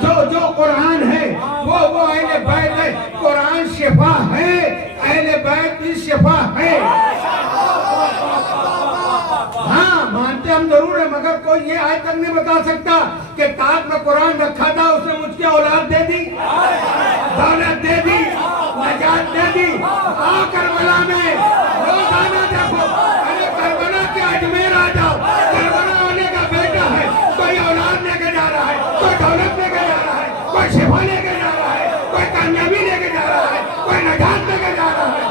جو قرآن ہے وہ اہل بیت ہے۔ قرآن شفا ہے، اہل بیت بھی شفا ہے۔ ہاں مانتے ہم ضرور ہیں، مگر کوئی یہ آج تک نہیں بتا سکتا کہ تاج میں قرآن رکھا تھا، اس نے مجھ کی اولاد دے دی، دولت دے دی، نجات دے دی۔ کربلا میں روزانہ دیکھو، ارے کربلا کے اجمیر آ جاؤ، کربلا والے کا بیٹا ہے، کوئی اولاد لے کے جا رہا ہے، کوئی دولت لے کے جا رہا ہے، کوئی شفا لے کے جا رہا ہے، کوئی کامیابی لے کے جا رہا ہے، کوئی نجات لے کے جا رہا ہے۔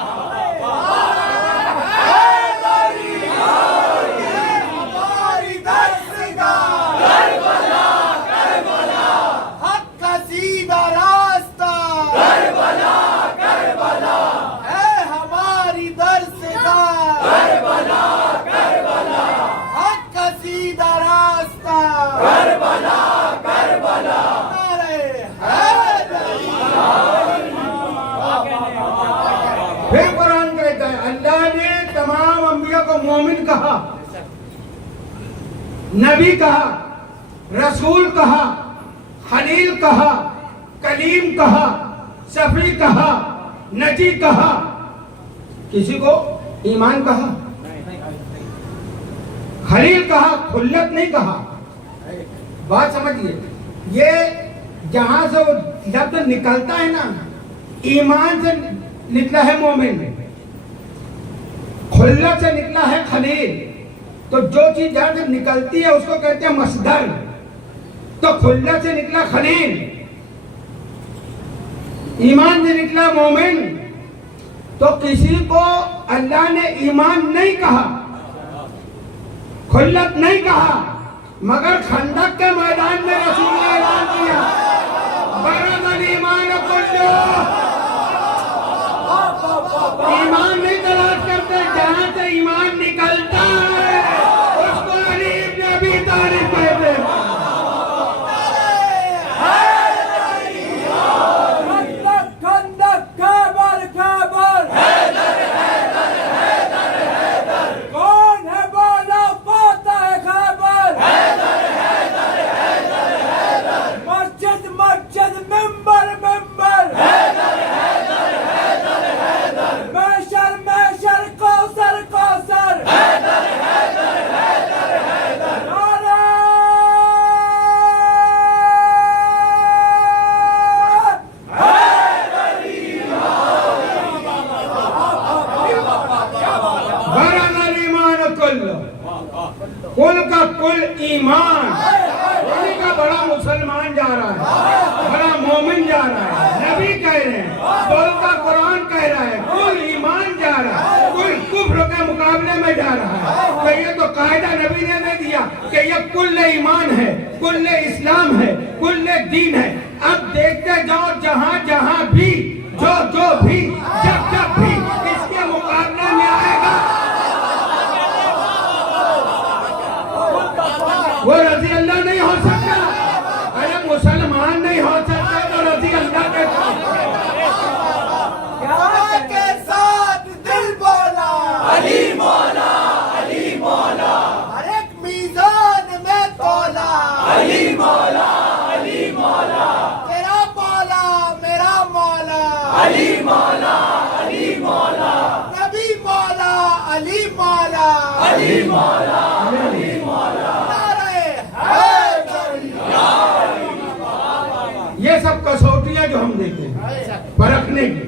پھر قرآن کہتا ہے اللہ نے تمام انبیاء کو مومن کہا، نبی کہا، رسول کہا، خلیل کہا، کلیم کہا، صفی کہا، نجی کہا۔ کسی کو ایمان کہا، خلیل کہا، خلت نہیں کہا۔ بات سمجھئے، یہ جہاں سے وہ لفظ نکلتا ہے نا، ایمان سے نکلا ہے مومن، خلت سے نکلا ہے خلیل۔ تو جو چیز جہاں سے نکلتی ہے اس کو کہتے ہیں مصدر۔ تو خلت سے نکلا خلیل، ایمان سے نکلا مومن۔ تو کسی کو اللہ نے ایمان نہیں کہا، خلت نہیں کہا، مگر خندق کے میدان میں رسول نے اعلان کیا برز الایمان کلہ۔ ایمان نہیں تلاش کرتے، جہاں سے ایمان نکلتا ہے اس کو علی ابن ابی طالب کہتے ہیں۔ کل کا کل ایمان، یعنی کا بڑا مسلمان جا رہا ہے، بڑا مومن جا رہا ہے، نبی کہہ رہے ہیں، کل کا قرآن کہہ رہا ہے، کل ایمان جا رہا ہے، کل کفر کے مقابلے میں جا رہا ہے۔ تو یہ تو قاعدہ نبی نے دے دیا کہ یہ کل ایمان ہے، کل اسلام ہے، کل دین ہے۔ اب دیکھتے جاؤ جہاں جہاں بھی جو بھی جب بھی اس کے مقابلے میں آئے گا وہ رضی اللہ نہیں ہو سکتا۔ ارے مسلمان نہیں ہو سکتا تو رضی اللہ کے ساتھ دل بولا علی مولا، علی مولا، ہر ایک میزان میں تولا علی مولا، علی مولا۔ علی مولا علی مولا نعرہ حیدری یہ سب کسوٹیاں جو ہم دیتے ہیں پرکھنے کی،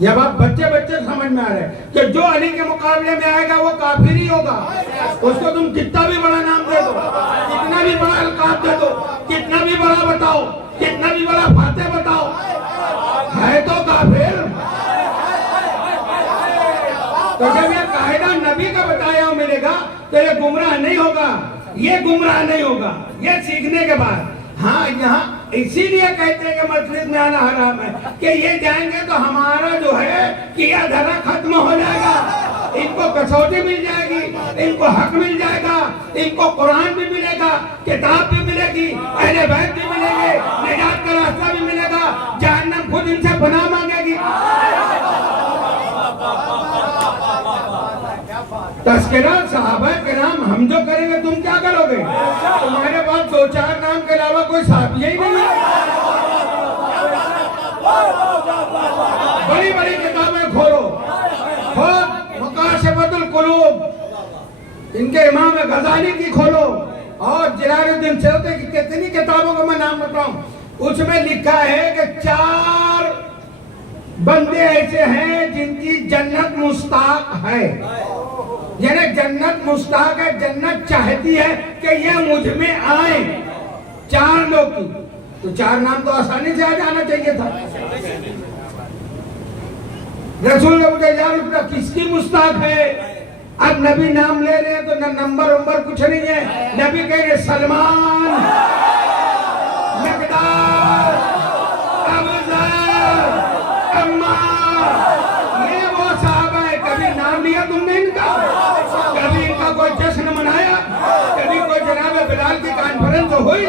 جب آپ بچے سمجھ میں آ رہے ہیں کہ جو علی کے مقابلے میں آئے گا وہ کافر ہی ہوگا، اس کو تم کتنا بھی بڑا نام دے دو، کتنا بھی بڑا القاب دے دو، کتنا بھی بڑا بتاؤ، کتنا بھی بڑا فاتح بتاؤ، ہے تو کافر۔ تو جب یہ قاعدہ نبی کا بتایا ملے گا تو یہ گمراہ نہیں ہوگا، یہ گمراہ نہیں ہوگا، یہ سیکھنے کے بعد۔ ہاں یہاں اسی لیے کہتے ہیں کہ مسجد میں آنا حرام ہے کہ یہ جائیں گے تو ہمارا جو ہے کیا دھرا ختم ہو جائے گا، ان کو کسوٹی مل جائے گی، ان کو حق مل جائے گا، ان کو قرآن بھی ملے گا، کتاب بھی ملے گی، اہل بیت بھی ملیں گے، نجات کا راستہ بھی ملے گا، جہنم خود ان سے پناہ مانگے گی۔ تذکرہ صحابہ کرام ہم جو کریں گے تم کیا کرو گے؟ تمہارے پاس دو چار نام کے علاوہ کوئی صحابیہ ہی نہیں ہے۔ بڑی بڑی کتابیں کھولو، خود مکاشفۃ القلوب ان کے امام غزالی کی کھولو، اور جلال الدین سیوطی کی کتنی کتابوں کا میں نام بتاؤں، اس میں لکھا ہے کہ 4 بندے ایسے ہیں جن کی جنت مستحق ہے، یعنی جنت مستحق ہے، جنت چاہتی ہے کہ یہ مجھ میں آئیں، 4 لوگ کی۔ تو 4 نام تو آسانی سے آ جانا چاہیے تھا۔ رسول نے مجھے جان کس کی مستحق ہے؟ اب نبی نام لے رہے ہیں تو نہ نمبر کچھ نہیں ہے، نبی کہہ رہے سلمان، مقدار، ابوذر، عمار، یہ وہ صحابہ ہے۔ کبھی نام لیا تم نے ان کا؟ کبھی ان کا کوئی جشن منایا؟ کبھی کوئی جناب بلال کی کانفرنس ہوئی؟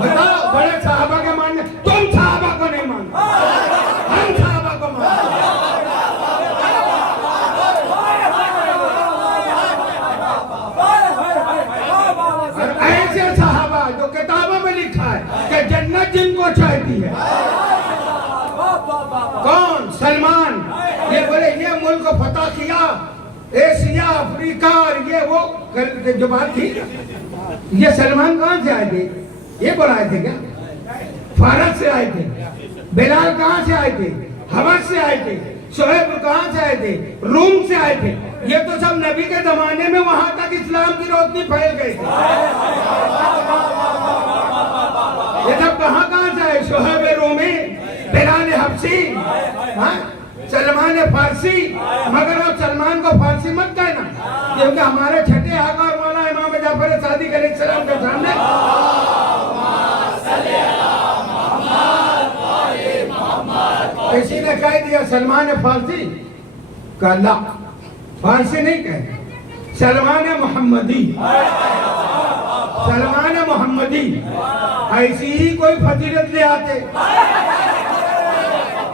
بتاؤ، بڑے صحابہ کے ماننے، تم صحابہ کو نہیں مانتے، ہم صحابہ کو مانتے۔ اور ایسے صحابہ جو کتابوں میں لکھا ہے کہ جنت جن کو چاہتی ہے، کون؟ سلمان۔ یہ بولے یہ ملک فتح کیا، ایشیا، افریقہ، یہ وہ جو بات تھی، یہ سلمان کہاں سے آئے تھے؟ یہ بولا آئے تھے کیا؟ فارس سے آئے تھے۔ بلال کہاں سے آئے تھے؟ حبش سے آئے تھے۔ شعیب کہاں سے آئے تھے؟ روم سے آئے تھے۔ یہ تو سب نبی کے زمانے میں وہاں تک اسلام کی روشنی پھیل گئی تھی۔ یہ سب کہاں سے آئے؟ شعیب رومی، بلال حبشی، سلمان فارسی۔ مگر وہ سلمان کو فارسی مت کہنا، کیونکہ ہمارے چھٹے آقا اور مولا امام جعفر صادق علیہ السلام کے سامنے کسی نے کہہ دیا سلمان فارسی، کہا لا، فارسی نہیں کہنا، سلمان محمدی، سلمان محمدی۔ ایسی ہی کوئی فضیلت لے آتے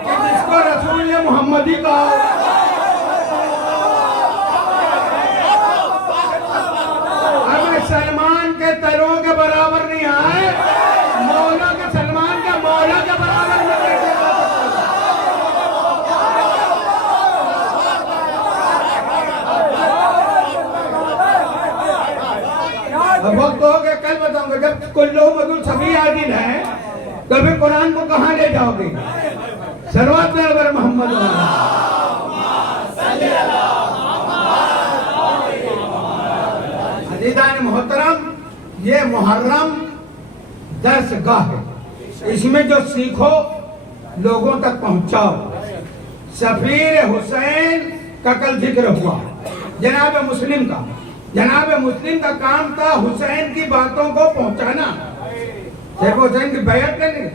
کہ جس کو رسول نے محمدی کہا۔ ہمیں سلمان کے تلوں کے برابر نہیں آئے، مولا کے سلمان کے مولا کے برابر نہیں آئے۔ اب وقت ہو گیا، کل بتاؤں گا، جب کلہم عدل سبھی عادل ہیں تو پھر قرآن کو کہاں لے جاؤ گے؟ صلوات بر محمد عزیزان محترم، یہ محرم درس گاہ ہے، اس میں جو سیکھو لوگوں تک پہنچاؤ۔ سفیر حسین کا کل ذکر ہوا، جناب مسلم کا کام تھا حسین کی باتوں کو پہنچانا، صرف حسین کی بیعت کرنے۔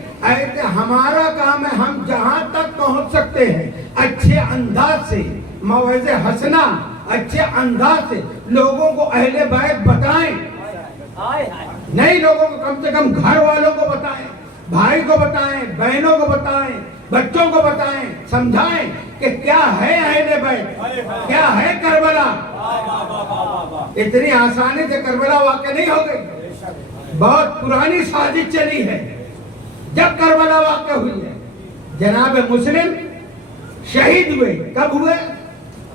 ہمارا کام ہے، ہم جہاں تک پہنچ سکتے ہیں اچھے انداز سے، موعظہ حسنہ اچھے انداز سے لوگوں کو اہل بیت بتائیں، نئی لوگوں کو کم سے کم گھر والوں کو بتائیں، بھائی کو بتائیں، بہنوں کو بتائیں، بچوں کو بتائیں، سمجھائیں کہ کیا ہے اہل بیت، کیا ہے کربلا۔ اتنی آسانی سے کربلا واقع نہیں ہو گئی، بہت پرانی سازش چلی ہے۔ جب کربلا واقع ہوئی ہے، جناب مسلم شہید ہوئے، کب ہوئے؟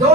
2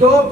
2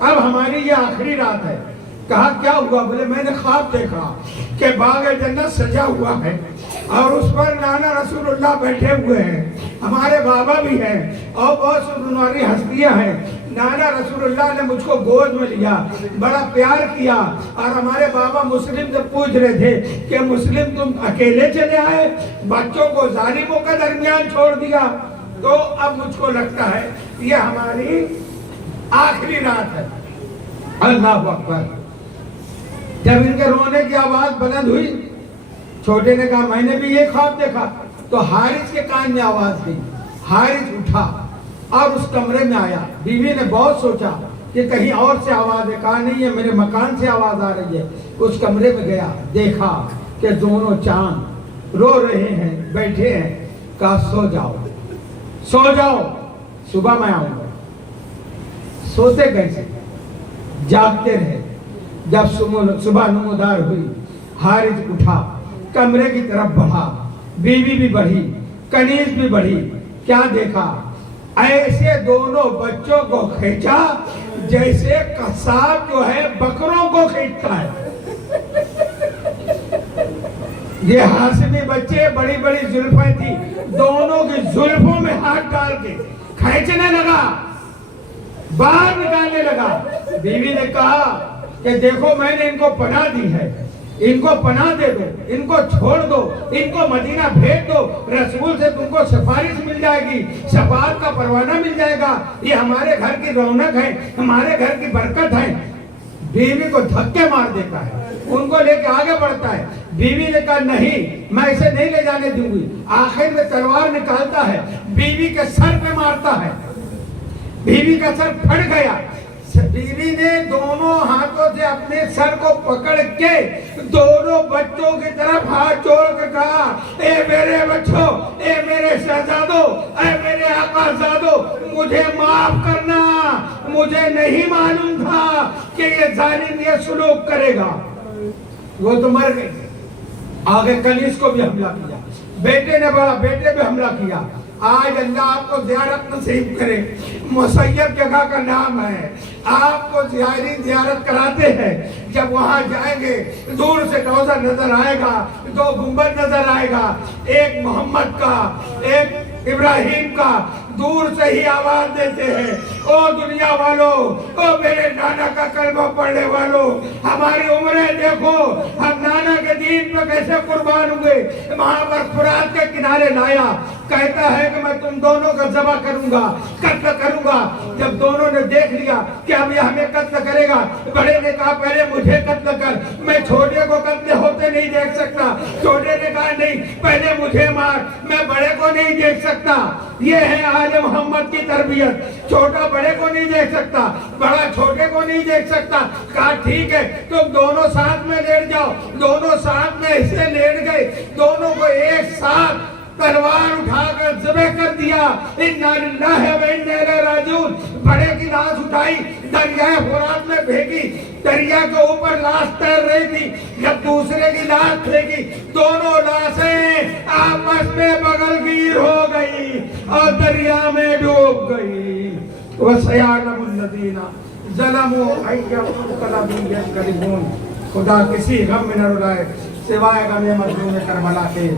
اب ہماری یہ آخری رات ہے. کہا کیا ہوا؟ بولے میں نے خواب دیکھا کہ باغ جنت سجا ہوا ہے اور اس پر نانا رسول اللہ بیٹھے ہوئے ہیں, ہمارے بابا بھی ہیں اور بہت سنہری ہستیاں ہیں. نانا رسول اللہ نے مجھ کو گود میں لیا, بڑا پیار کیا, اور ہمارے بابا مسلم سے پوچھ رہے تھے کہ مسلم تم اکیلے چلے آئے, بچوں کو ظالموں کے درمیان چھوڑ دیا. تو اب مجھ کو لگتا ہے یہ ہماری آخری رات ہے. اللہ اکبر. جب ان کے رونے کی آواز بلند ہوئی, چھوٹے نے کہا میں نے بھی یہ خواب دیکھا. تو حارث کے کان میں آواز گئی. حارث اٹھا اور اس کمرے میں آیا. بیوی نے بہت سوچا کہ کہیں اور سے آواز ہے, کہا نہیں ہے میرے مکان سے آواز آ رہی ہے. اس کمرے میں گیا, دیکھا کہ دونوں چاند رو رہے ہیں, بیٹھے ہیں. کہا سو جاؤ سو جاؤ, صبح میں آؤں گا. سوتے کیسے؟ جاگتے رہے. جب صبح نمودار ہوئی, حارث اٹھا, کمرے کی طرف بڑھا. بیوی بھی بڑھی, کنیز بھی بڑھی. کیا دیکھا؟ ایسے دونوں بچوں کو کھینچا جیسے قصاب جو ہے بکروں کو کھینچتا ہے. یہ ہاشمی بچے, بڑی بڑی زلفیں تھی, دونوں کی زلفوں میں ہاتھ ڈال کے کھینچنے لگا, باہر نکالنے لگا. بیوی نے کہا کہ دیکھو میں نے ان کو پناہ دی ہے, ان کو پناہ دے دو, ان کو چھوڑ دو, ان کو مدینہ بھیج دو. رسول سے تم کو سفارش مل جائے گی, شفاعت کا پروانہ مل جائے گا. یہ ہمارے گھر کی رونق ہے, ہمارے گھر کی برکت ہے. بیوی کو دھکے مار دیتا ہے, ان کو لے کے آگے بڑھتا ہے. بیوی نے کہا نہیں میں اسے نہیں لے جانے دوں گی. آخر میں تلوار نکالتا ہے, بیوی کے سر پہ مارتا ہے. بیوی کا سر پھٹ گیا. بیوی نے دونوں ہاتھوں سے اپنے سر کو پکڑ کے دونوں بچوں کی طرف ہاتھ جوڑ کے کہا اے میرے بچوں, اے میرے شہزادوں, اے میرے آقا زادوں, مجھے معاف کرنا. مجھے نہیں معلوم تھا کہ یہ ظالم یہ سلوک کرے گا. وہ تو مر گئے. آگے کنیز کو بھی حملہ کیا, بیٹے نے بڑا بیٹے بھی حملہ کیا. آج اللہ آپ کو زیارت نصیب کرے. مسیب جگہ کا نام ہے, آپ کو زیارت کراتے ہیں. جب وہاں جائیں گے دور سے روضہ نظر آئے گا, دو گنبد نظر آئے گا, ایک محمد کا ایک ابراہیم کا. دور سے ہی آواز دیتے ہیں او دنیا والو, او میرے نانا کا کلمہ پڑھنے والو, ہماری عمریں دیکھو, ہم نانا کے دین پہ کیسے قربان ہوئے. وہاں پر فرات کے کنارے لایا, کہتا ہے کہ میں تم دونوں کو ذبح کروں گا, قتل کروں گا. جب دونوں نے دیکھ لیا کہ اب یہ ہمیں قتل کرے گا, بڑے نے کہا پہلے مجھے قتل کر, میں چھوٹے کو قتل ہوتے نہیں دیکھ سکتا. چھوٹے نے کہا نہیں پہلے مجھے مار, میں بڑے کو نہیں دیکھ سکتا. یہ ہے آل محمد کی تربیت. چھوٹا بڑے کو نہیں دیکھ سکتا, بڑا چھوٹے کو نہیں دیکھ سکتا. کہا ٹھیک ہے تم دونوں ساتھ میں لیٹ جاؤ. دونوں ساتھ میں ایسے لیٹ گئے, دونوں کو ایک ساتھ تلوار اٹھا کر ذبح کر دیا. انا للہ و انا الیہ راجعون. بڑے کی لاش اٹھائی, دریائے فرات میں بھیگی. دریا کے اوپر لاش تیر رہی تھی. جب دوسرے کی لاش پھینکی, دونوں لاشیں آپس میں بغل گیر ہو گئی اور دریا میں ڈوب گئی. وَسَيَعْلَمُ الَّذِينَ ظَلَمُوا أَيَّ مُنقَلَبٍ يَنقَلِبُونَ. خدا کسی غم میں نہ رلائے سوائے غم مظلوم کربلا کے.